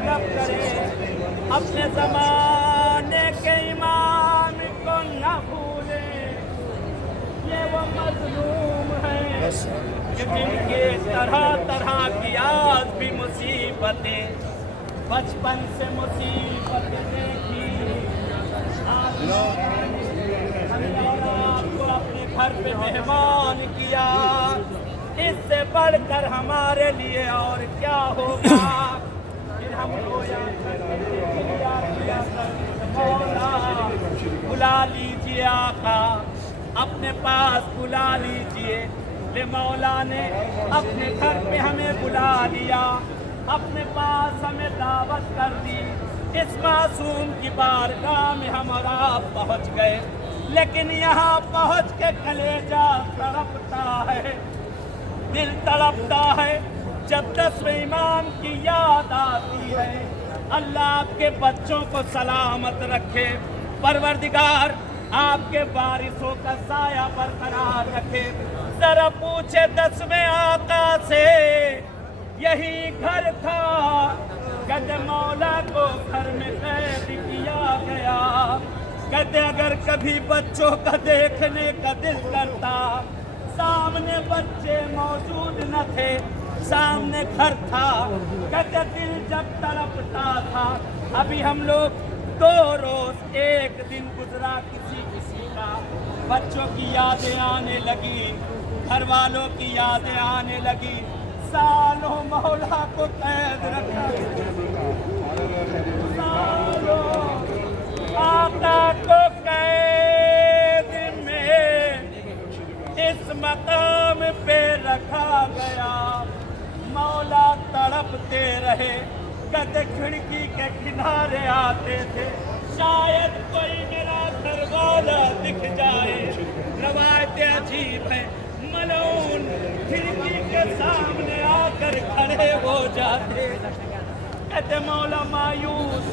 तलब करे, अपने ज़माने के इमाम को न भूले। ये वो मज़लूम है कि जिनके तरह तरह की आज भी मुसीबतें, बचपन से मुसीबत देखी, हमने और आपको अपने घर पे मेहमान किया, इससे बढ़कर हमारे लिए और क्या होगा। फिर हम रोया मौला बुला लीजिए, आका अपने पास बुला लीजिए। ले मौला ने अपने घर पे हमें बुला लिया, अपने पास हमें दावत कर दी। इस मासूम की बारगाह में हम और आप पहुँच गए, लेकिन यहाँ पहुँच के कलेजा तड़पता है, दिल तड़पता है जब 10वें इमाम की याद आती है। अल्लाह आपके बच्चों को सलामत रखे, परवरदिगार आपके बारिशों का साया बरकरार रखे। जरा पूछे 10वें आका से, यही घर था, कहते मौला को घर में कैद किया गया। कहते अगर कभी बच्चों का देखने का दिल करता, सामने बच्चे मौजूद न थे, सामने घर था, कहते दिल जब तड़पता था। अभी हम लोग 2 रोज 1 दिन गुजरा किसी किसी का, बच्चों की यादें आने लगी, घर वालों की यादें आने लगी। सालों मौला को कैद रखा, सालों आका को कैद में इस मकाम पे रखा गया। मौला तड़पते रहे, कहते खिड़की के किनारे आते थे, शायद कोई मेरा दरवाजा दिख जाए। रवायतें अजीब है, मलून खिड़की के सामने आकर खड़े हो जाते। कहते मौला मायूस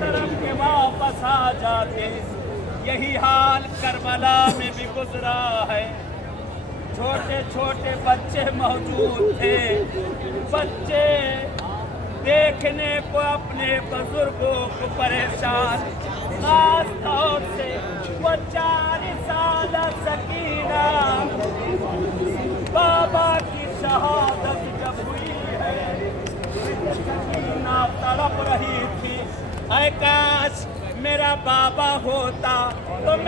तरफ के वापस आ जाते। यही हाल करबला में भी गुजरा है। छोटे छोटे बच्चे मौजूद थे, बच्चे देखने को अपने बुजुर्गों को परेशान, खास तौर से वो 4 साल सकीना, बाबा की शहादत जब हुई है, सकीना तड़प रही थी, ऐ काश मेरा बाबा होता तो मैं